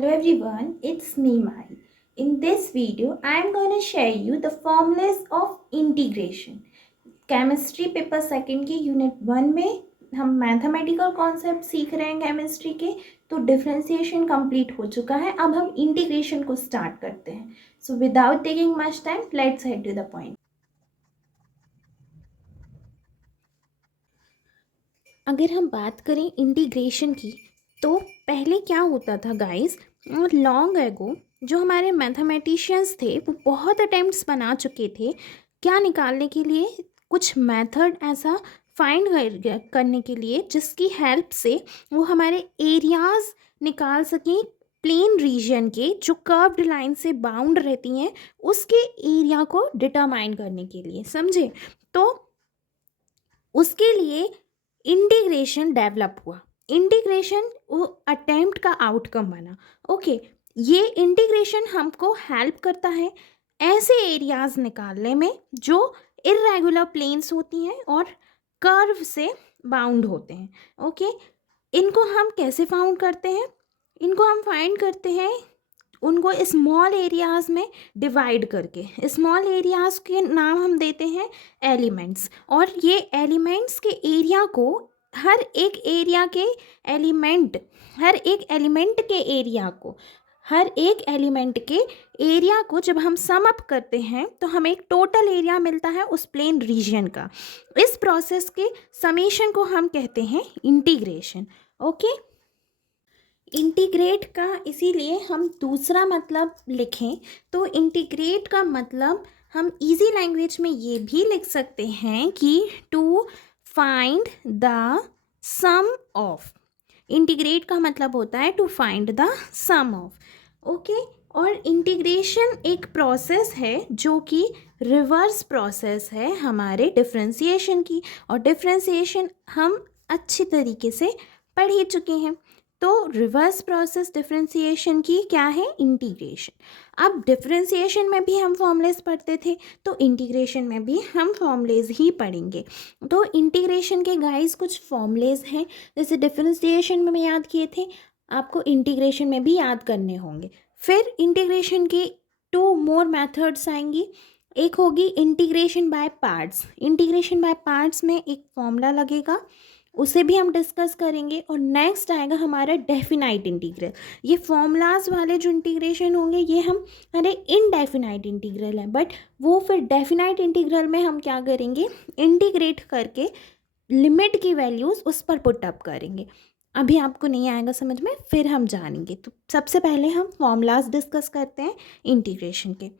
Hello everyone, it's me Mai. In this video, I am going to share you the formulas of integration. Chemistry paper second की unit 1 में हम mathematical concept सीख रहे हैं chemistry के। तो differentiation complete हो चुका है, अब हम इंटीग्रेशन को स्टार्ट करते हैं। So without taking much time, let's head to the point. अगर हम बात करें इंटीग्रेशन की, तो पहले क्या होता था गाइस, लॉन्ग एगो जो हमारे मैथमेटिशियंस थे वो बहुत अटेम्प्ट्स बना चुके थे क्या निकालने के लिए, कुछ मेथड ऐसा फाइंड करने के लिए जिसकी हेल्प से वो हमारे एरियाज निकाल सकें प्लेन रीजन के जो कर्व्ड लाइन से बाउंड रहती हैं, उसके एरिया को डिटरमाइन करने के लिए, समझे। तो उसके लिए इंटीग्रेशन डेवलप हुआ। इंटीग्रेशन वो अटेम्प्ट का आउटकम बना। ओके, ये इंटीग्रेशन हमको हेल्प करता है ऐसे एरियाज निकालने में जो इर्रेगुलर प्लेन्स होती हैं और कर्व से बाउंड होते हैं। ओके, इनको हम कैसे फाउंड करते हैं? इनको हम फाइंड करते हैं उनको स्मॉल एरियाज़ में डिवाइड करके। स्मॉल एरियाज़ के नाम हम देते हैं एलिमेंट्स, और ये एलिमेंट्स के एरिया को हर एक एरिया के एलिमेंट हर एक एलिमेंट के एरिया को हर एक एलिमेंट के एरिया को जब हम सम अप करते हैं तो हमें एक टोटल एरिया मिलता है उस प्लेन रीजन का। इस प्रोसेस के समेशन को हम कहते हैं इंटीग्रेशन। ओके, इंटीग्रेट का इसीलिए हम दूसरा मतलब लिखें तो इंटीग्रेट का मतलब हम इजी लैंग्वेज में ये भी लिख सकते हैं कि to find the sum of. Integrate का मतलब होता है to find the sum of. Okay, और इंटीग्रेशन एक प्रोसेस है जो कि रिवर्स प्रोसेस है हमारे डिफरेंशिएशन की, और डिफरेंशिएशन हम अच्छी तरीके से पढ़ ही चुके हैं। तो रिवर्स प्रोसेस डिफरेंशिएशन की क्या है? इंटीग्रेशन। अब डिफरेंशिएशन में भी हम फॉर्मूलेज पढ़ते थे, तो इंटीग्रेशन में भी हम फॉर्मूलेज ही पढ़ेंगे। तो इंटीग्रेशन के गाइस कुछ फॉर्मूलेज हैं, जैसे डिफरेंशिएशन में याद किए थे, आपको इंटीग्रेशन में भी याद करने होंगे। फिर इंटीग्रेशन की 2 मोर मेथड्स आएंगी। एक होगी integration by parts. Integration by parts में एक फॉर्मूला लगेगा, उसे भी हम डिस्कस करेंगे। और नेक्स्ट आएगा हमारा डेफिनाइट इंटीग्रल। ये फॉर्मूलाज वाले जो इंटीग्रेशन होंगे ये हम अरे इनडेफिनाइट इंटीग्रल है, बट वो फिर डेफिनाइट इंटीग्रल में हम क्या करेंगे, इंटीग्रेट करके लिमिट की वैल्यूज़ उस पर पुट अप करेंगे। अभी आपको नहीं आएगा समझ में, फिर हम जानेंगे। तो सबसे पहले हम फॉर्मूलाज डिस्कस करते हैं इंटीग्रेशन के।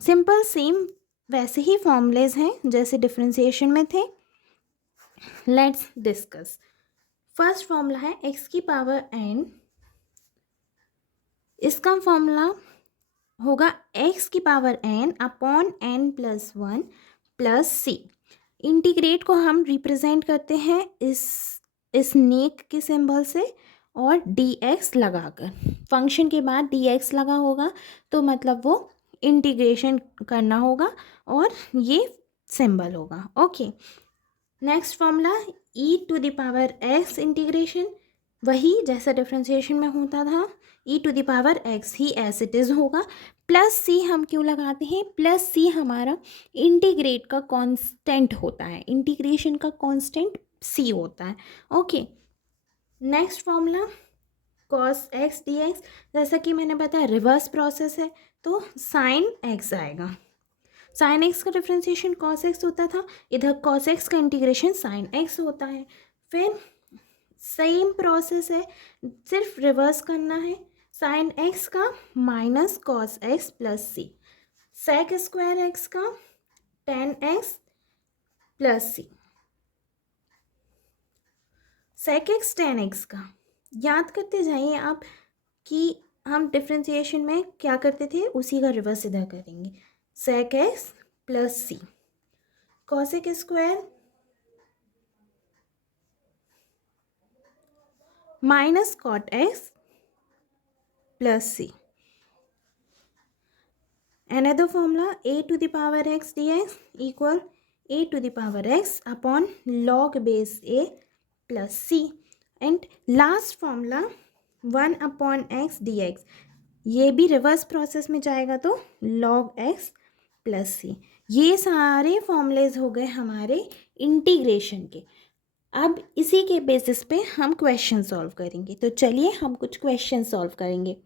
सिंपल सेम वैसे ही फॉर्मूलेज हैं जैसे डिफरेंशिएशन में थे। Let's discuss. फर्स्ट फॉर्मूला है x की पावर n। इसका फॉर्मूला होगा x की power n upon n plus 1 plus c। Integrate को हम रिप्रेजेंट करते हैं इस नेक के सिंबल से और dx लगाकर। फंक्शन के बाद dx लगा होगा तो मतलब वो इंटीग्रेशन करना होगा और ये सिंबल होगा। Okay, next formula e to the power x integration, वही जैसा डिफरेंशिएशन में होता था, e to the power x ही एज इट इज़ होगा। प्लस c हम क्यों लगाते हैं? प्लस c हमारा इंटीग्रेट का कांस्टेंट होता है, इंटीग्रेशन का कांस्टेंट c होता है। Okay, next formula cos x dx, जैसा कि मैंने बताया रिवर्स प्रोसेस है तो साइन x आएगा। साइन एक्स का डिफ्रेंसिएशन कॉस एक्स होता था, इधर कॉस एक्स का इंटीग्रेशन साइन एक्स होता है। फिर सेम प्रोसेस है, सिर्फ रिवर्स करना है। साइन एक्स का माइनस कॉस एक्स प्लस सी, सेक स्क्वायर एक्स का टेन एक्स प्लस सी, सेक एक्स टेन एक्स का। याद करते जाइए आप कि हम डिफ्रेंसिएशन में क्या करते थे, उसी का रिवर्स इधर करेंगे। Sec x plus c, cosec square minus cot x plus c. Another formula, a to the power x dx equal a to the power x upon log base a plus c. And last formula, 1/x dx, ये भी reverse process में जाएगा तो log x plus C. ये सारे formulas हो गए हमारे इंटीग्रेशन के। अब इसी के बेसिस पे हम क्वेश्चन सॉल्व करेंगे। तो चलिए हम कुछ क्वेश्चन सॉल्व करेंगे।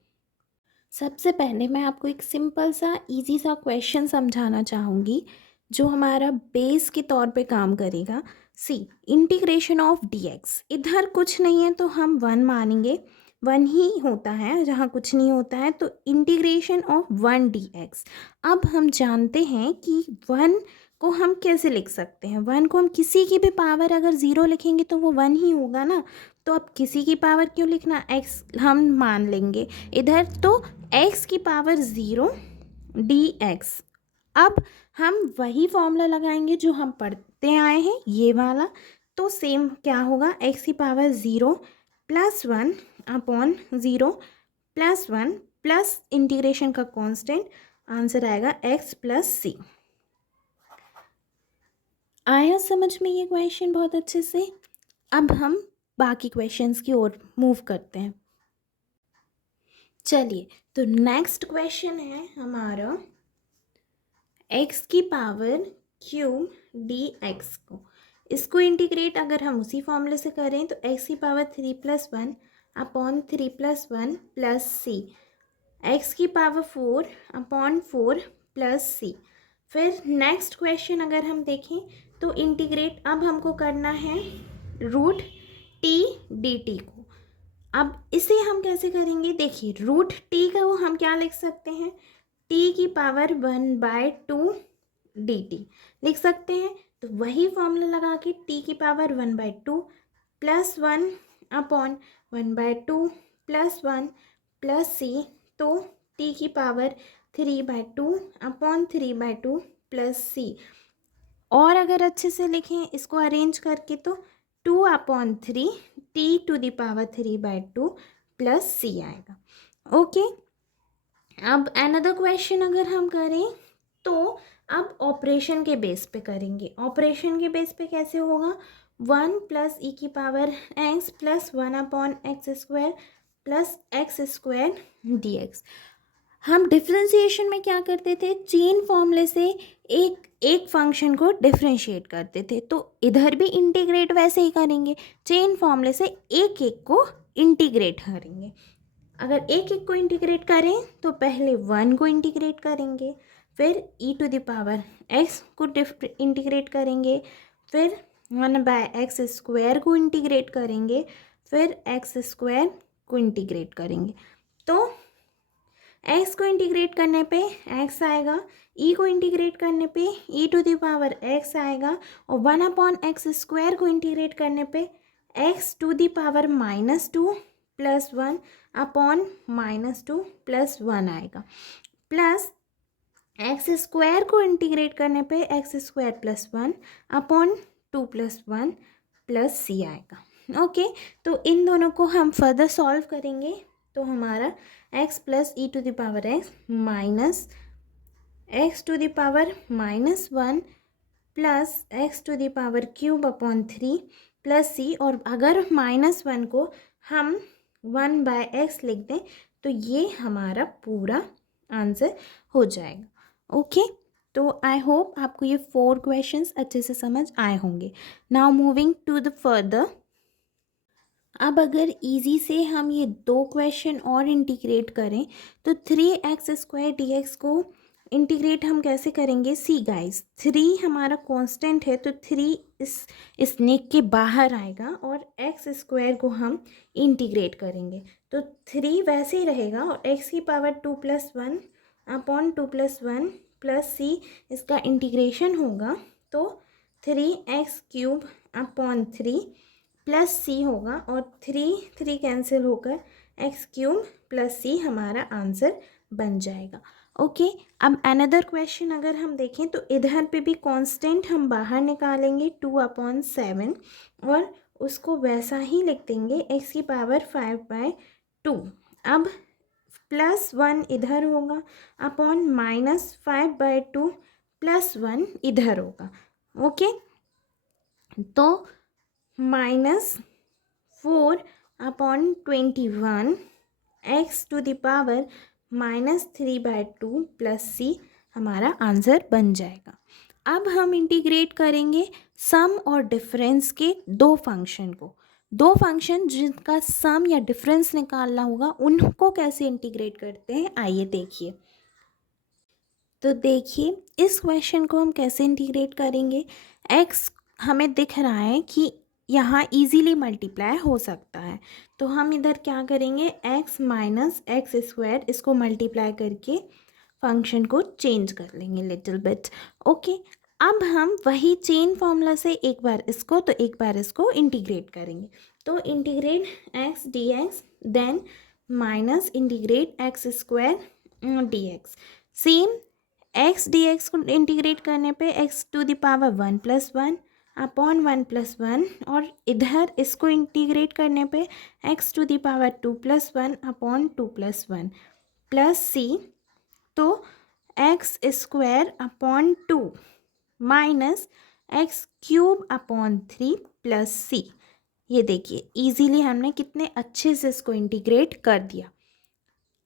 सबसे पहले मैं आपको एक सिंपल सा इजी सा क्वेश्चन समझाना चाहूँगी जो हमारा बेस के तौर पे काम करेगा। सी, इंटीग्रेशन ऑफ dx, इधर कुछ नहीं है तो हम 1 मानेंगे, 1 ही होता है, जहाँ कुछ नहीं होता है तो इंटीग्रेशन ऑफ 1 dx। अब हम जानते हैं कि 1 को हम कैसे लिख सकते हैं। 1 को हम किसी की भी पावर अगर 0 लिखेंगे तो वो 1 ही होगा ना। तो अब किसी की पावर क्यों लिखना, x हम मान लेंगे इधर, तो x की पावर 0 dx। अब हम वही फॉर्मूला लगाएंगे जो हम पढ़ते आए हैं, ये वाला। तो सेम क्या होगा, x की power 0 plus 1/0 plus 1 plus integration का कांस्टेंट, आंसर आएगा x प्लस सी। आया समझ में ये क्वेश्चन बहुत अच्छे से। अब हम बाकी क्वेश्चंस की ओर मूव करते हैं। चलिए, तो नेक्स्ट क्वेश्चन है हमारा x की पावर क्यूब dx को, इसको इंटीग्रेट अगर हम उसी फॉर्मूले से करें तो x की पावर 3+1/3+1 प्लस सी, x की पावर 4/4 प्लस सी। फिर नेक्स्ट क्वेश्चन अगर हम देखें तो इंटीग्रेट अब हमको करना है √t/dt को। अब इसे हम कैसे करेंगे, देखिए √t का वो हम क्या लिख सकते हैं, t की पावर 1/2 dt लिख सकते हैं। तो वही फॉर्मूला लगा के t की power 1/2 plus 1/1/2 plus 1 plus C, तो t की पावर 3/2 प्लस सी। और अगर अच्छे से लिखें इसको अरेंज करके तो 2/3 t⁻³ प्लस सी आएगा। ओके, अब अनदर क्वेश्चन अगर हम करें तो अब ऑपरेशन के बेस पे करेंगे। ऑपरेशन के बेस पे कैसे होगा, 1 प्लस ई की power x plus 1/x² plus x² dx। हम डिफ्रेंशिएशन में क्या करते थे, चेन फॉर्मूले से एक फंक्शन को डिफ्रेंशिएट करते थे। तो इधर भी इंटीग्रेट वैसे ही करेंगे, चेन फॉर्मूले से एक एक को इंटीग्रेट करेंगे। अगर एक एक को इंटीग्रेट करें तो पहले 1 को इंटीग्रेट करेंगे, फिर e⁻x को इंटीग्रेट करेंगे, फिर 1/x² को इंटीग्रेट करेंगे, फिर x² को इंटीग्रेट करेंगे। तो x को इंटीग्रेट करने पे x आएगा, e को इंटीग्रेट करने पे e⁻x आएगा, और 1/x² को इंटीग्रेट करने पे x⁻⁻² प्लस 1/-2 प्लस 1 आएगा, प्लस x² को इंटीग्रेट करने पे x² प्लस 1/2 प्लस 1 प्लस सी आएगा। ओके, तो इन दोनों को हम फर्दर सॉल्व करेंगे तो हमारा x plus e⁻x minus x⁻⁻1 plus x⁻³ plus C, और अगर -1 को हम 1/x लिख दें तो ये हमारा पूरा आंसर हो जाएगा। ओके, तो आई होप आपको ये 4 क्वेश्चंस अच्छे से समझ आए होंगे। Now moving to the further. अब अगर इजी से हम ये 2 क्वेश्चन और इंटीग्रेट करें तो 3x² dx को इंटीग्रेट हम कैसे करेंगे। सी गाइस, 3 हमारा कांस्टेंट है तो 3 इस नेक के बाहर आएगा, और x² को हम इंटीग्रेट करेंगे तो 3 वैसे ही रहेगा, और x की पावर 2 प्लस 1/2 प्लस 1 प्लस सी इसका इंटीग्रेशन होगा तो 3x³ प्लस सी होगा, और 3 कैंसिल होकर x³ प्लस सी हमारा आंसर बन जाएगा। ओके, अब अनदर क्वेश्चन अगर हम देखें तो इधर पे भी कांस्टेंट हम बाहर निकालेंगे 2/7, और उसको वैसा ही लिख देंगे x की पावर 5/2। अब प्लस 1 इधर होगा अपॉन -5/2 प्लस 1 इधर होगा। ओके, तो -4 upon 21 x to the power -3/2 plus C हमारा आंसर बन जाएगा। अब हम इंटीग्रेट करेंगे सम और डिफरेंस के दो फंक्शन को। दो फंक्शन जिनका सम या डिफरेंस निकालना होगा उनको कैसे इंटीग्रेट करते हैं आइए देखिए। तो देखिए इस क्वेश्चन को हम कैसे इंटीग्रेट करेंगे। x हमें दिख रहा है कि यहाँ इजीली मल्टीप्लाई हो सकता है, तो हम इधर क्या करेंगे x माइनस एक्स स्क्वायर इसको मल्टीप्लाई करके फंक्शन को चेंज कर लेंगे लिटिल बिट। ओके, अब हम वही चेन फॉर्मूला से एक बार इसको तो एक बार इसको इंटीग्रेट करेंगे। तो integrate x dx then minus integrate x square dx। Same x dx को इंटीग्रेट करने पे x to the power 1+1 upon 1+1 और इधर इसको इंटीग्रेट करने पे x to the power 2+1 upon 2+1 plus C. तो x square upon 2 minus x cube upon 3 plus C. ये देखिए इजीली हमने कितने अच्छे से इसको इंटीग्रेट कर दिया।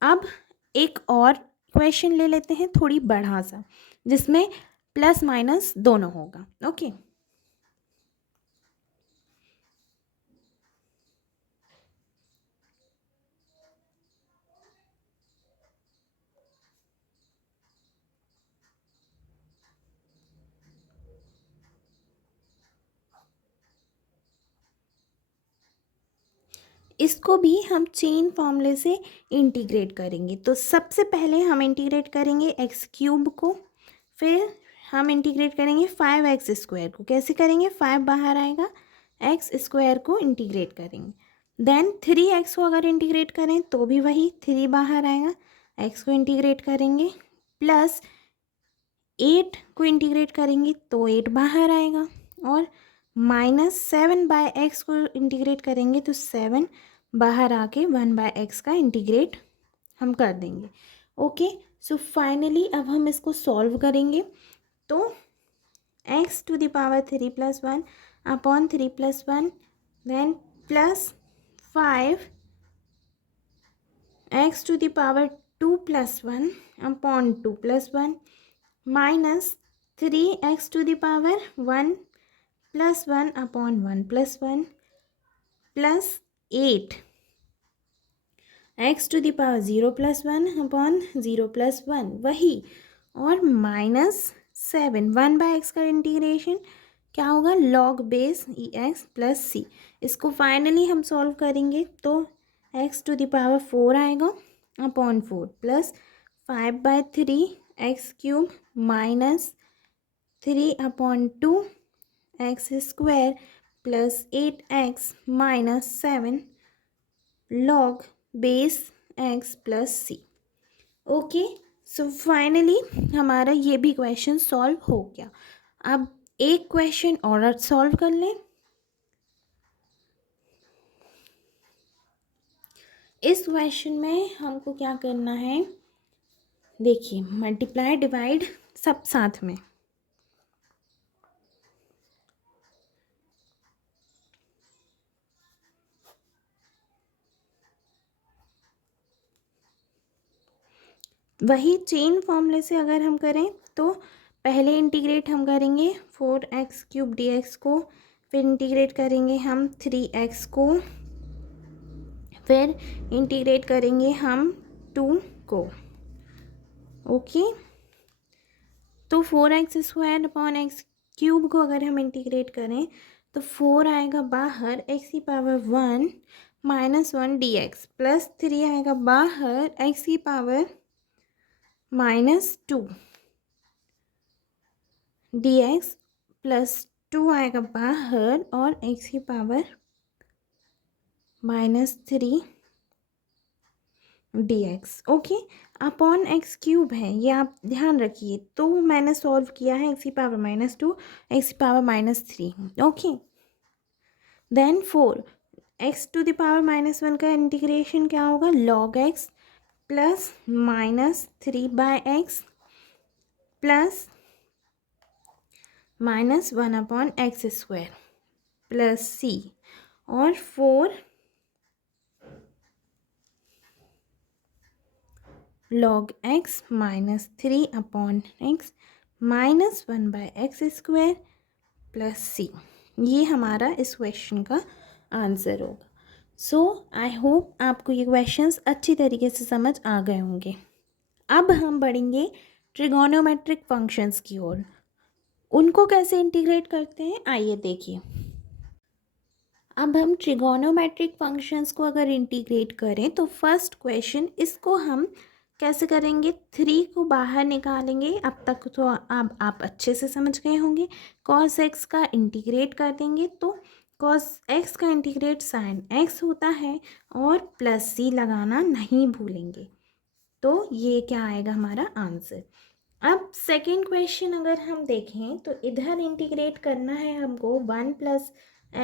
अब एक और क्वेश्चन ले लेते हैं थोड़ी बड़ा सा जिसमें प्लस माइनस दोनों होगा। ओके, इसको भी हम चेन फॉर्मूले से इंटीग्रेट करेंगे। तो सबसे पहले हम इंटीग्रेट करेंगे एक्स क्यूब को, फिर हम इंटीग्रेट करेंगे 5x स्क्वायर को। कैसे करेंगे, 5 बाहर आएगा, एक्स स्क्वायर को इंटीग्रेट करेंगे। देन 3x को अगर इंटीग्रेट करें तो भी वही 3 बाहर आएगा, x को इंटीग्रेट करेंगे, प्लस 8 को इंटीग्रेट करेंगे तो 8 बाहर आएगा, और -7/x को इंटीग्रेट करेंगे तो 7 बाहर आके 1/x का इंटीग्रेट हम कर देंगे। ओके, सो फाइनली अब हम इसको सॉल्व करेंगे। तो x to the power 3+1 upon 3+1 then plus 5 x to the power 2+1 upon 2+1 minus 3x to the power 1+1 upon 1+1 plus 8 x to the power 0+1 upon 0+1 वही, और -7 1/x का इंटीग्रेशन क्या होगा, log बेस ex प्लस सी। इसको finally हम solve करेंगे तो x to the power 4 आएगा upon 4 plus 5/3 x cube minus 3 upon 2 x square plus 8x minus 7 log base x plus C. Okay, so finally हमारा ये भी क्वेश्चन सॉल्व हो गया। अब एक क्वेश्चन और सॉल्व कर लें। इस क्वेश्चन में हमको क्या करना है, देखिए मल्टीप्लाई डिवाइड सब साथ में। वही चेन फॉर्मूले से अगर हम करें तो पहले इंटीग्रेट हम करेंगे 4x³ dx को, फिर इंटीग्रेट करेंगे हम 3x को, फिर इंटीग्रेट करेंगे हम 2 को। ओके, तो 4x square upon x cube को अगर हम इंटीग्रेट करें तो 4 आएगा बाहर, x की पावर 1 -1 dx प्लस 3 आएगा बाहर, x की पावर -2 dx प्लस 2 आएगा बाहर, और x की power -3 dx। Okay, upon x cube है ये आप ध्यान रखिए, तो मैंने सॉल्व किया है एक्स की पावर -2 एक्स की power -3। Okay, then 4 x to the power -1 का इंटीग्रेशन क्या होगा, log x plus -3/x plus -1 upon x square plus C, और 4 log x minus 3/x minus 1/x² plus C. ये हमारा इस क्वेश्चन का आंसर होगा। सो आई होप आपको ये क्वेश्चंस अच्छी तरीके से समझ आ गए होंगे। अब हम बढ़ेंगे ट्रिगोनोमेट्रिक फंक्शंस की ओर। उनको कैसे इंटीग्रेट करते हैं आइए देखिए। अब हम ट्रिगोनोमेट्रिक फंक्शंस को अगर इंटीग्रेट करें तो फर्स्ट क्वेश्चन इसको हम कैसे करेंगे, 3 को बाहर निकालेंगे। अब तक तो आप अच्छे से समझ गए होंगे। cos x का इंटीग्रेट कर देंगे तो cos x का इंटीग्रेट sin x होता है और प्लस c लगाना नहीं भूलेंगे। तो ये क्या आएगा हमारा आंसर। अब सेकेंड क्वेश्चन अगर हम देखें तो इधर इंटीग्रेट करना है हमको 1 +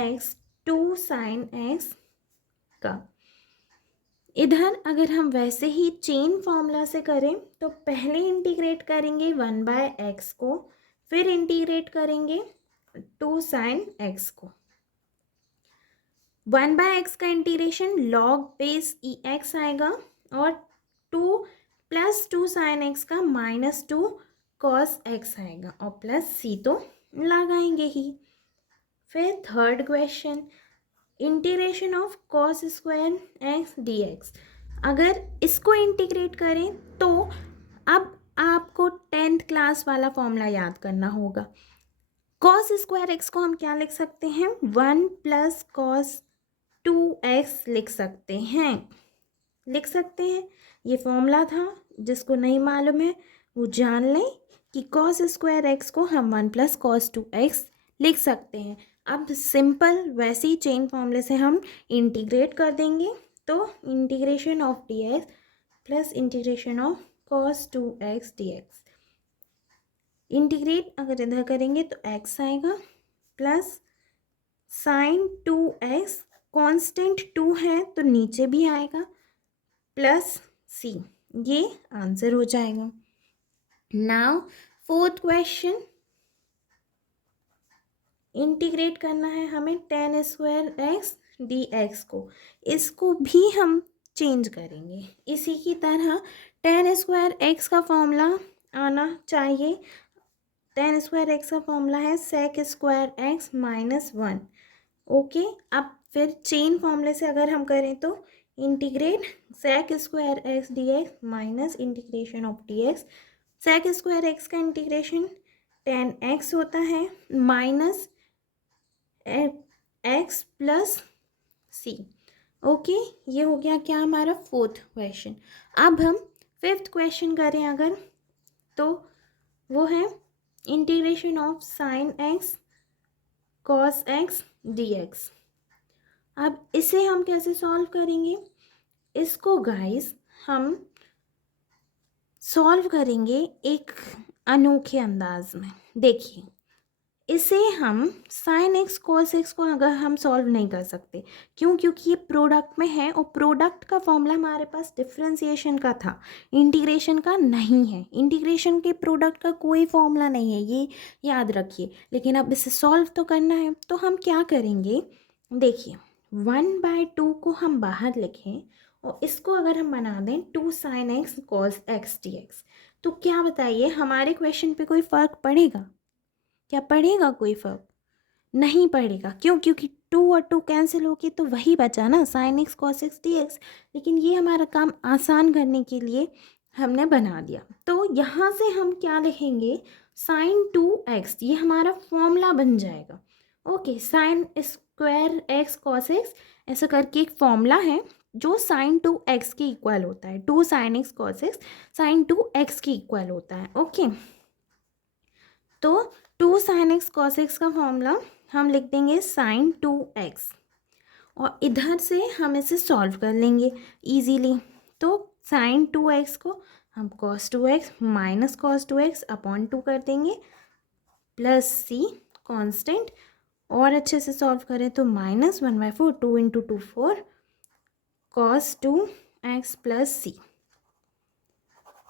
x 2 sin x का। इधर अगर हम वैसे ही चेन फॉर्मूला से करें तो पहले इंटीग्रेट करेंगे 1/x को, फिर इंटीग्रेट करेंगे 2 sin x को। 1/x का इंटीग्रेशन log बेस ex आएगा और 2 + 2 sin x का -2 cos x आएगा और प्लस c तो लगाएंगे ही। फिर third question integration of cos² x dx। अगर इसको इंटीग्रेट करें तो अब आपको 10th क्लास वाला फॉर्मूला याद करना होगा। cos² x को हम क्या लिख सकते हैं, 1 + cos 2x लिख सकते हैं। ये फॉर्मूला था, जिसको नहीं मालूम है वो जान लें कि cos² x को हम 1 + cos 2x लिख सकते हैं। अब सिंपल वैसे ही चेन फॉर्मूले से हम इंटीग्रेट कर देंगे तो integration of dx plus integration of cos 2x dx। Integrate अगर इधर करेंगे तो x आएगा प्लस sin 2x, कांस्टेंट 2 है तो नीचे भी आएगा, प्लस c। ये आंसर हो जाएगा। नाउ फोर्थ क्वेश्चन इंटीग्रेट करना है हमें tan² x dx को। इसको भी हम चेंज करेंगे इसी की तरह। tan² x का फॉर्मूला आना चाहिए। tan² x का फॉर्मूला है sec² x - 1। ओके, अब फिर चेन फॉर्मूले से अगर हम करें तो integrate sec² x dx minus integration of dx। sec² x का इंटीग्रेशन tan x होता है minus x plus c। Okay, ये हो गया क्या हमारा फोर्थ क्वेश्चन। अब हम फिफ्थ क्वेश्चन करें अगर तो वो है integration of sin x cos x dx। अब इसे हम कैसे सॉल्व करेंगे, इसको गाइस हम सॉल्व करेंगे एक अनोखे अंदाज में। देखिए, इसे हम sin x cos x को अगर हम सॉल्व नहीं कर सकते, क्यों, क्योंकि ये प्रोडक्ट में है और प्रोडक्ट का फॉर्मूला हमारे पास डिफरेंशिएशन का था, इंटीग्रेशन का नहीं है। इंटीग्रेशन के प्रोडक्ट का कोई फॉर्मूला नहीं है, ये याद रखिए। लेकिन अब इसे सॉल्व तो करना है तो हम क्या करेंगे, देखिए 1/2 को हम बाहर लिखें और इसको अगर हम बना दें 2 sin x cos x dx, तो क्या बताइए हमारे क्वेश्चन पे कोई फ़र्क पड़ेगा? क्या पड़ेगा? कोई फर्क नहीं पड़ेगा। क्यों? क्योंकि 2 और 2 कैंसिल होके तो वही बचा ना, sin x cos x dx। लेकिन ये हमारा काम आसान करने के लिए हमने बना दिया। तो यहाँ से हम क्या लिखेंगे, sin 2x, ये हमारा फॉर्मूला बन जाएगा। Okay, sin square x cos x ऐसा करके एक फॉर्मूला है जो sin 2x के इक्वल होता है। 2 sin x cos x sin 2x के इक्वल होता है। ओके, तो 2 sin x cos x का फॉर्मूला हम लिख देंगे sin 2x और इधर से हम इसे सॉल्व कर लेंगे इजीली। तो sin 2x को हम cos 2x minus cos 2x upon 2 कर देंगे प्लस c कांस्टेंट, और अच्छे से सॉल्व करें तो -1/4 2 × 2 4 cos 2x प्लस c।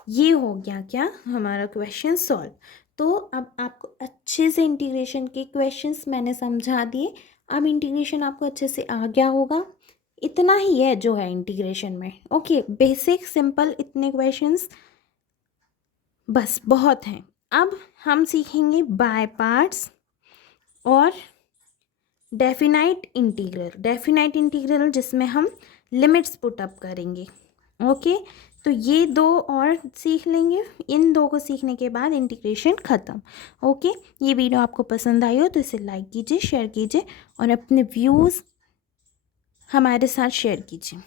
ये हो गया क्या हमारा क्वेश्चन सॉल्व। तो अब आपको अच्छे से इंटीग्रेशन के क्वेश्चंस मैंने समझा दिए। अब इंटीग्रेशन आपको अच्छे से आ गया होगा। इतना ही है जो है इंटीग्रेशन में। ओके, बेसिक सिंपल इतने क्वेश्चंस बस बहुत हैं। अब हम सीखेंगे बाय पार्ट्स और डेफिनाइट इंटीग्रल जिसमें हम लिमिट्स पुट अप करेंगे। ओके, तो ये दो और सीख लेंगे। इन दो को सीखने के बाद इंटीग्रेशन ख़त्म। ओके, ये वीडियो आपको पसंद आई हो तो इसे लाइक कीजिए, शेयर कीजिए और अपने व्यूज़ हमारे साथ शेयर कीजिए।